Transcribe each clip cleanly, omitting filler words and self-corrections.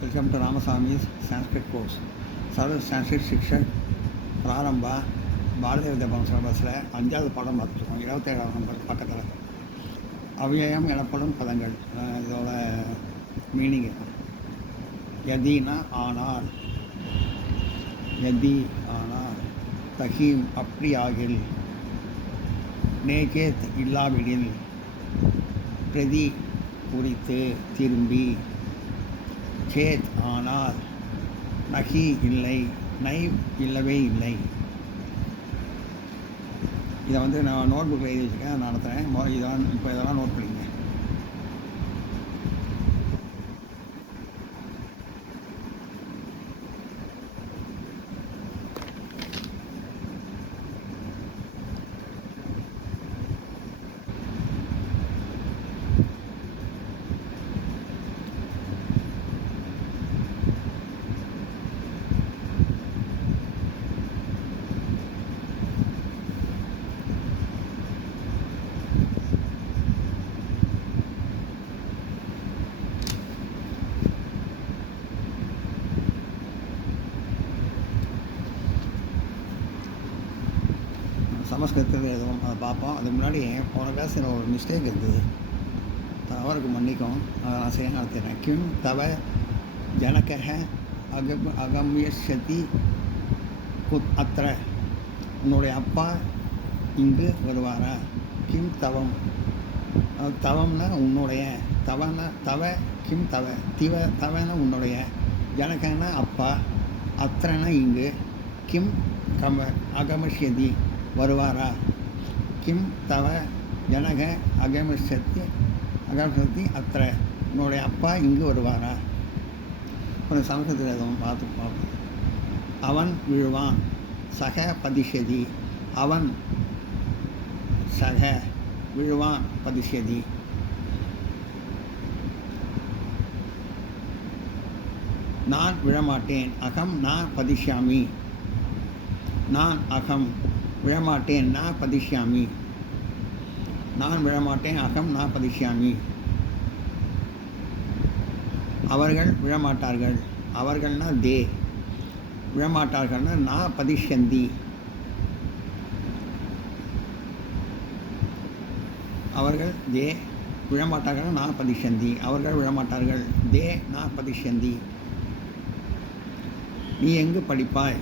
Welcome to Ramaswamy's Sanskrit course. Sarva Sanskrit Shiksha பிராரம்பா Bharatiya Vidya Bhavan சிலபஸில் 5வது பாடம் பார்த்துருக்கோம். 27ஆம் நம்பர் பக்கத்தில் அவ்யயம் எனப்படும் பதங்கள். இதோட மீனிங் யதினா ஆனால், யதி ஆனால், தஹீம் அப்படி ஆகில், நேகேத் இல்லாவிடில், பிரதி குறித்து திரும்பி, சேத் ஆனால், நகி இல்லை, நை இல்லவே இல்லை. இதை நான் நோட் புக்கில் எழுதி வச்சுருக்கேன், நான் நடத்துகிறேன். இப்போ இதெல்லாம் நோட் பண்ணிங்க. சமஸ்கிருதத்தில் எதுவும் அதை பார்ப்போம். அதுக்கு முன்னாடி போன கிளாஸில் ஒரு மிஸ்டேக் இருக்குது, தவறுக்கு மன்னிக்கும். அதை நான் செய்ய நடத்துகிறேன். கிம் தவ ஜனக அகம்யஷதி அத்திர, உன்னுடைய அப்பா இங்கு வருவாரா? கிம் தவம், தவம்னா உன்னுடைய, தவனா தவ, கிம் தவ, தவனா உன்னுடைய, ஜனகனா அப்பா, அத்திரனா இங்கு, கிம் அகமஷ்யதி வருவாரா? கிம் தவ ஜனக அகமஷத்தி அத்திர, உன்னுடைய அப்பா இங்கு வருவாரா? கொஞ்சம் சமஸ்கிருதத்தில் எதுவும் பார்ப்போம். அவன் விழுவான், சக பதிஷதி, அவன் சக விழுவான், பதிஷதி. நான் விழமாட்டேன், அகம் நான் பதிஷ்யாமி, நான் அகம் விழமாட்டேன், நான் பதிஷ்யாமி, நான் விழமாட்டேன், அகம் நான் பதிஷ்யாமி. அவர்கள் விழமாட்டார்கள், அவர்கள்னா தே, விழமாட்டார்கள்னா நான் பதிஷ்யந்தி. அவர்கள் தே விழமாட்டார்கள், நான் பதிஷ்யந்தி. அவர்கள் விழமாட்டார்கள், தே நான் பதிஷ்யந்தி. நீ எங்கு படிப்பாய்?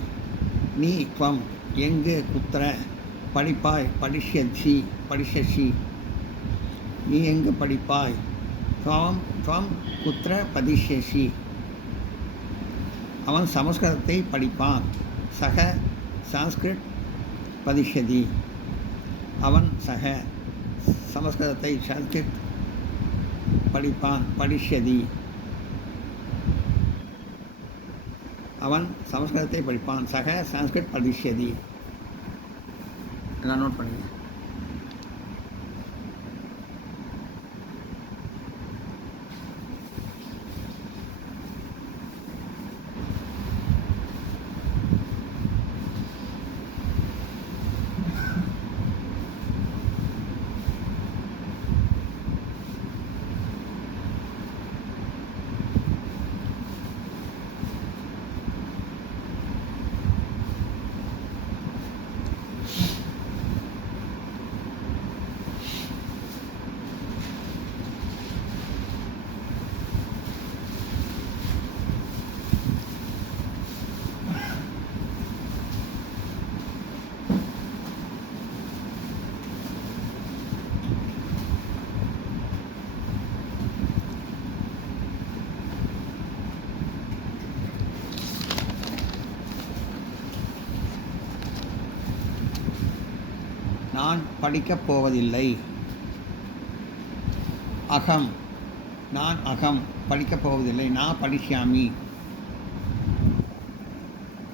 நீ துவம் எங்கு, குத்திர படிப்பாய், படிஷ்யசி. நீ எங்கு படிப்பாய்? துவம் குத்திர பதிஷ்யசி. அவன் சமஸ்கிருதத்தை படிப்பான், சக சான்ஸ்கிரிட் பதிஷ்யதி. அவன் சக சமஸ்கிருதத்தை சான்ஸ்கிரிட் படிப்பான், படிஷ்யதி. அவன் சமஸ்கிருதத்தை படிப்பான், சக சான்ஸ்கிரிட் படிஷ்யதி. எல்லாம் நோட் பண்ணுங்க. நான் படிக்கப் போவதில்லை. அகம் நான் அகம் படிக்கப் போவதில்லை, நான் படிஷ்யாமி.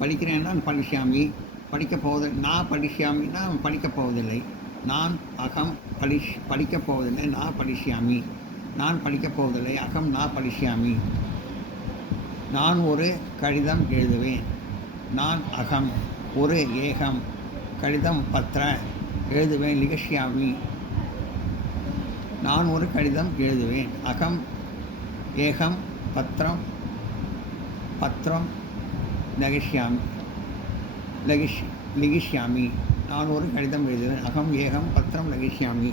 படிக்கிறேன், நான் படிஷ்யாமி. படிக்கப் போவது நான் படிஷ்யாமி, நான் படிக்கப் போவதில்லை. நான் அகம் படிக்கப் போவதில்லை, நான் படிஷ்யாமி. நான் படிக்கப் போவதில்லை, அகம் நான் படிஷ்யாமி. நான் ஒரு கடிதம் எழுதுவேன். நான் அகம் ஒரு ஏகம் கடிதம் பத்திர எழுதுவேன், லிகஷ்யாமி. நான் ஒரு கடிதம் எழுதுவேன். அகம் ஏகம் பத்திரம் பத்திரம் லகிஷ்யாமி லிகிஷ்யாமி. நான் ஒரு கடிதம் எழுதுவேன். அகம் ஏகம் பத்திரம் லகிஷ்யாமி.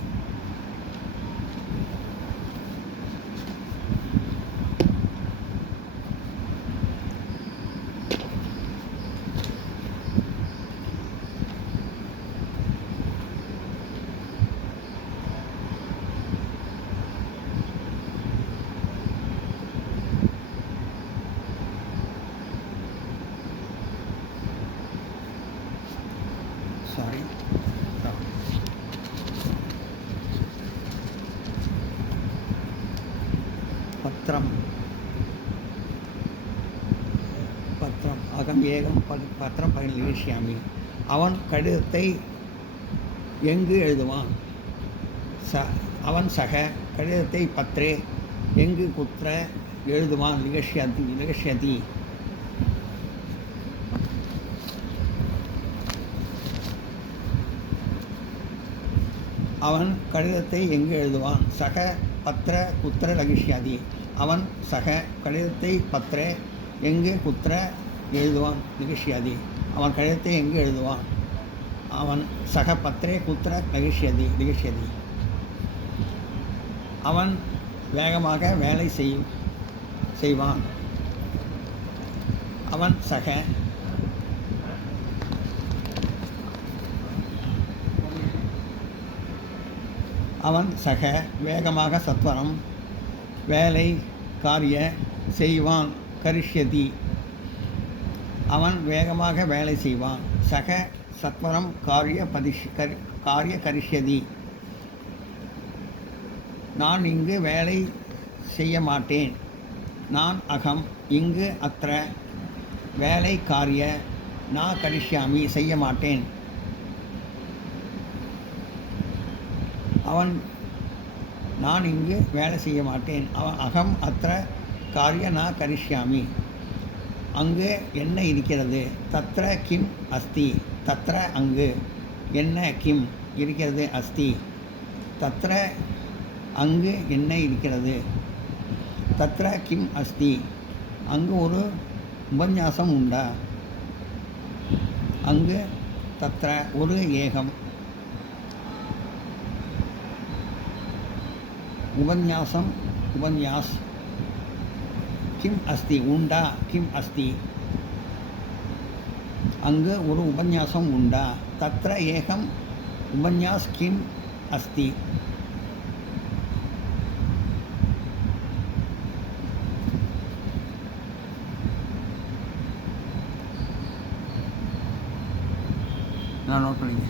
சாரி, பத்திரம் பத்திரம் அகம் ஏகம் பத்திரம் பரிலீஷ்யாமி. அவன் கடிதத்தை எங்கு எழுதுவான்? அவன் சக கடிதத்தை பத்ரே எங்கு குத்திர எழுதுவான்? லிகஷ்யதி. அவன் கடிதத்தை எங்கு எழுதுவான்? சக பத்திர குத்திர லகிஷ்யாதி. அவன் சக கடிதத்தை பத்திர எங்கு குத்திர எழுதுவான்? லிகிஷ்யாதி. அவன் கடிதத்தை எங்கு எழுதுவான்? அவன் சக பத்திரே குத்திர லிகிஷ்யதி. அவன் வேகமாக வேலை செய்வான். அவன் சக வேகமாக சத்வரம் வேலை காரிய செய்வான். கரிஷ்யதி. அவன் வேகமாக வேலை செய்வான். சக சத்வரம் காரிய கரிஷ்யதி. நான் இங்கு வேலை செய்ய மாட்டேன். நான் அகம் இங்கு அத்திர வேலை காரிய நா கரிஷ்யாமி செய்ய மாட்டேன். நான் இங்கு வேலை செய்ய மாட்டேன். அகம் அத்திர காரிய நா கரிஷ்யாமி. அங்கு என்ன இருக்கிறது? தத்ர கிம் அஸ்தி. தத்ர அங்கு என்ன கிம் இருக்கிறது? அஸ்தி. தத்ர அங்கு என்ன இருக்கிறது? தத்ர கிம் அஸ்தி. அங்கு ஒரு உபன்யாசம் உண்டா? அங்கு தத்ர ஒரு ஏகம் உபன்யாஸ் கிம் அஸ்தி உண்டா? கிம் அஸ்தி. அங்கு ஒரு உபன்யாசம் உண்டா? தத்ர ஏகம் உபன்யாஸ் கிம் அஸ்தி. நான் நோட் பண்ணிங்க.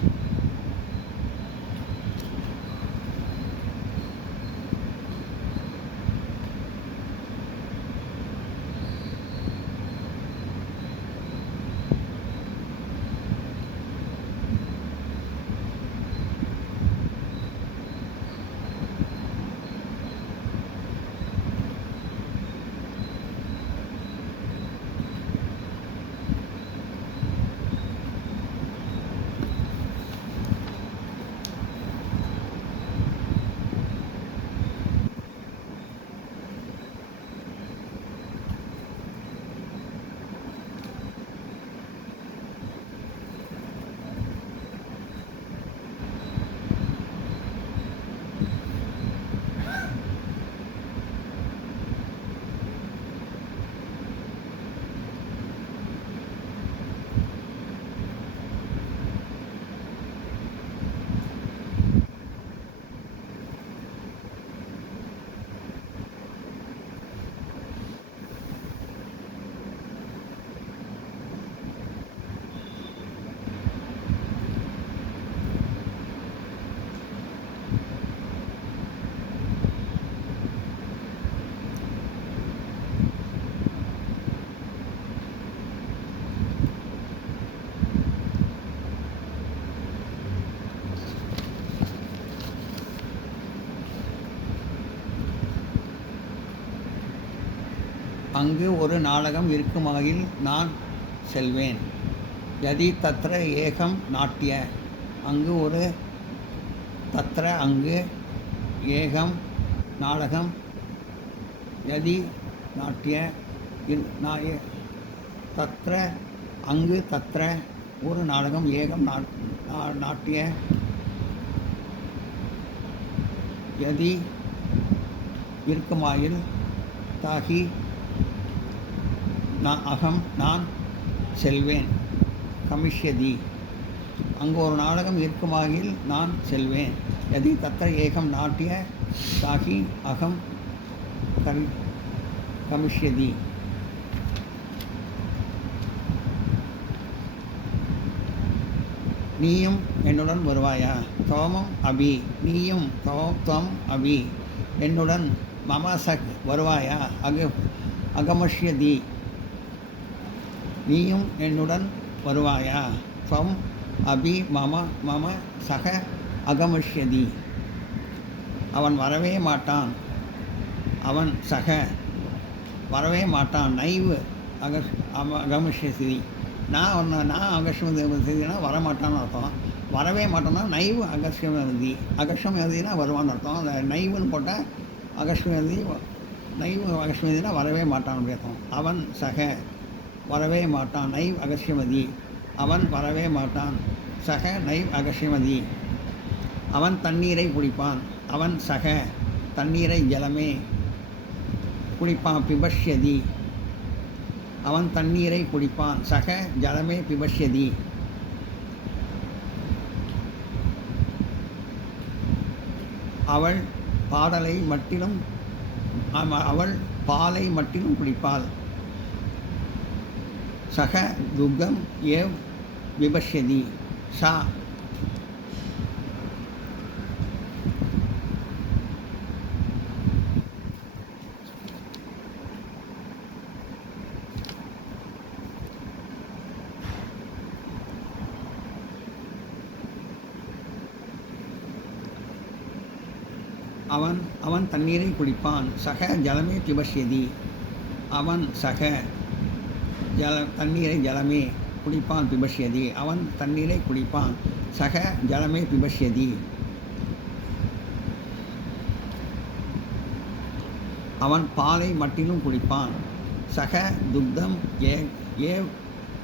அங்கு ஒரு நாடகம் இருக்குமாயில் நான் செல்வேன். யதி தத்ர ஏகம் நாட்டிய. அங்கு ஒரு தத்ர அங்கு ஏகம் நாடகம். யதி நாட்டிய தத்ர அங்கு தத்ர ஒரு நாடகம் ஏகம் நாட்டிய யதி இருக்குமாயில் தாகி அகம் நான் செல்வேன் கமிஷ்யதி அங்கு ஒரு நாடகம் இருக்குமாயில் நான் செல்வேன் யதி தத்ர ஏகம் நாட்டிய தாகி அகம் கமிஷ்யதி நீயும் என்னுடன் வருவாயா தோமம் அபி நீயும் தோம் அபி என்னுடன் மம சக் வருவாயா அகமஷ்யதி நீயும் என்னுடன் வருவாயா துவம் அபி மம சக அகமஷ்யதி அவன் வரவே மாட்டான் அவன் சக வரவே மாட்டான் நைவு அகமஷ்யதி நான் அகஸ்மதினா வரமாட்டான்னு அர்த்தம் வரவே மாட்டோம்னா நைவு அகஸ்மதி அகஸ்மதினா வருவான்னு அர்த்தம் அந்த நைவுன்னு போட்டால் அகஸ்மதி நைவு அகஸ்மதினா வரவே மாட்டான்னு அர்த்தம் அவன் சக வரவே மாட்டான் நைவ் அகஸ்யமதி அவன் வரவே மாட்டான் சக நைவ் அகஸ்யமதி அவன் தண்ணீரை குடிப்பான் அவன் சக தண்ணீரை ஜலமே குடிப்பான் பிபஷ்யதி அவன் தண்ணீரை குடிப்பான் சக ஜலமே பிபஷ்யதி அவள் பாடலை மட்டிலும் அவள் பாலை மட்டிலும் குடிப்பாள் சக துக்கம் ஏவ் விபஷ்யதி சா அவன் தண்ணீரை குடிப்பான் சக ஜலமே பிபஷ்யதி அவன் சக தண்ணீரை ஜலமே குடிப்பான் பிபஷ்யதி அவன் தண்ணீரை குடிப்பான் சக ஜலமே பிபஷ்யதி அவன் பாலை மட்டிலும் குடிப்பான் சக துக்தம் ஏவ்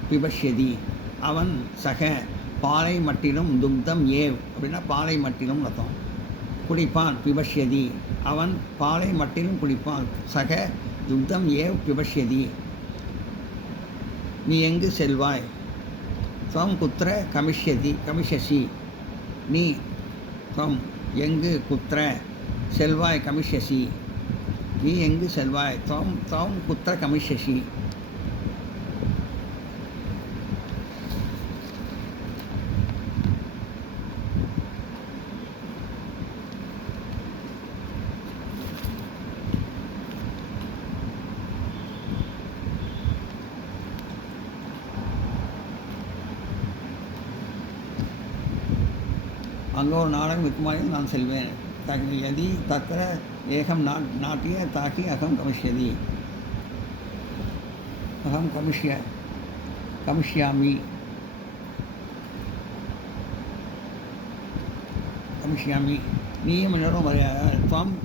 பிபஷ்யதி அவன் சக பாலை மட்டிலும் துக்தம் ஏவ் அப்படின்னா பாலை மட்டிலும் அர்த்தம் குடிப்பான் பிபஷ்யதி அவன் பாலை மட்டிலும் குடிப்பான் சக துக்தம் ஏவ் பிபஷ்யதி நீ எங்கு செல்வாய் துவம் குத்திர கமிஷசி நீ துவம் எங்கு குத்திர செல்வாய் கமிஷசி நீ எங்கு செல்வாய் துவம் குத்திர கமிஷசி அங்கே ஒரு நாடகம் இருக்குமாயும் நான் செல்வேன் யதி தத்திர ஏகம் நாட்டிய தாக்கி அகம் கமிஷ்யதி அகம் கமிஷ்யாமி நீயும் என்னோடும் துவம்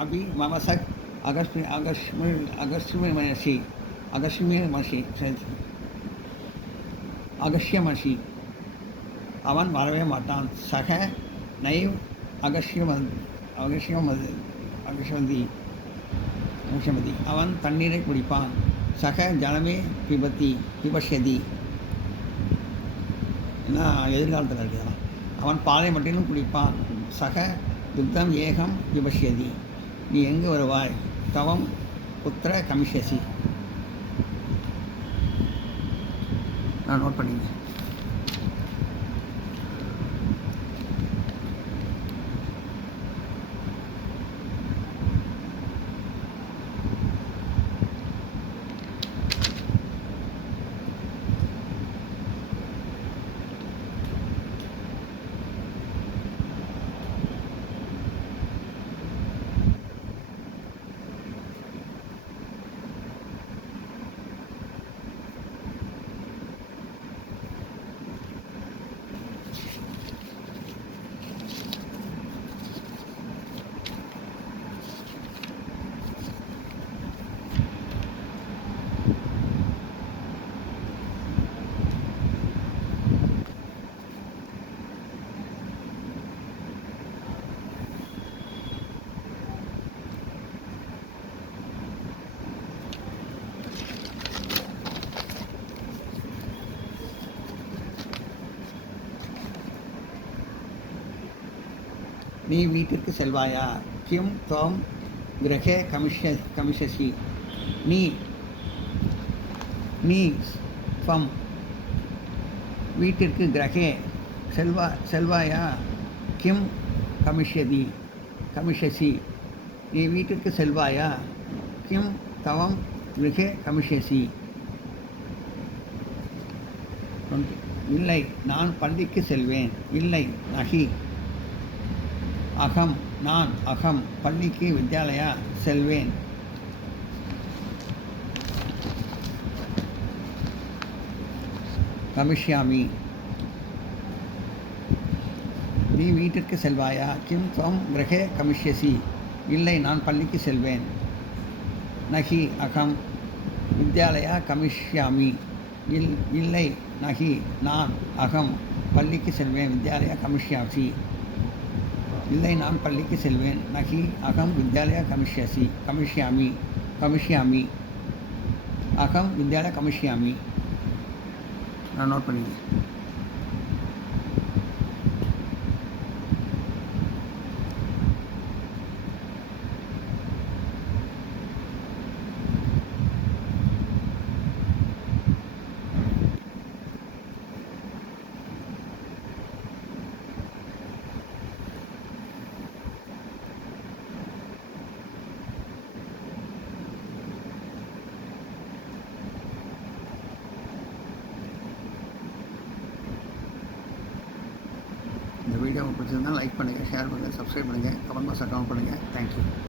அபி மம சக் அகஸ்யமசி அவன் வரவே மாட்டான் சக நைவ் அகஸ்யமதி அவன் தண்ணீரை குடிப்பான் சக ஜலமே பிபஷ்யதி என்ன எதிர்காலத்தில் இருக்கிறான் அவன் பாலை மட்டிலும் குடிப்பான் சக துக்தம் ஏகம் பிபஷ்யதி நீ எங்கு வருவாய் தவம் புத்திர கமிஷசி நான் நோட் பண்ணிங்க நீ வீட்டிற்கு செல்வாயா? கிம் துவம் கிரகே கமிஷசி. நீ நீ துவம் வீட்டிற்கு கிரகே செல்வாயா? கிம் கமிஷசி. நீ வீட்டிற்கு செல்வாயா? கிம் தவம் கிரகே கமிஷசி. இல்லை, நான் பள்ளிக்கு செல்வேன். இல்லை, நகி. அகம் பள்ளிக்கு வித்யாலயா செல்வேன். கமிஷ்யாமி. நீ வீட்டிற்கு செல்வாயா? கிம் துவம் கிரகே கமிஷ்யசி. இல்லை, நான் பள்ளிக்கு செல்வேன். நகி அகம் வித்யாலயா கமிஷ்யாமி. இல்லை, நகி நான் அகம் பள்ளிக்கு செல்வேன். வித்யாலயா கமிஷ்யாசி. இல்லை, நான் பள்ளிக்கு செல்வேன். நகி அகம் வித்யாலயா கமிஷ்யாமி. அகம் வித்யாலயா கமிஷ்யாமி. நான் நோட் பண்ணிக்கிறேன். இந்த வீடியோ பிடிச்சிருந்தால் லைக் பண்ணுங்கள், ஷேர் பண்ணுங்கள், சப்ஸ்கிரைப் பண்ணுங்கள், கமெண்ட் பாக்ஸில் கமெண்ட் பண்ணுங்கள். தேங்க்யூ.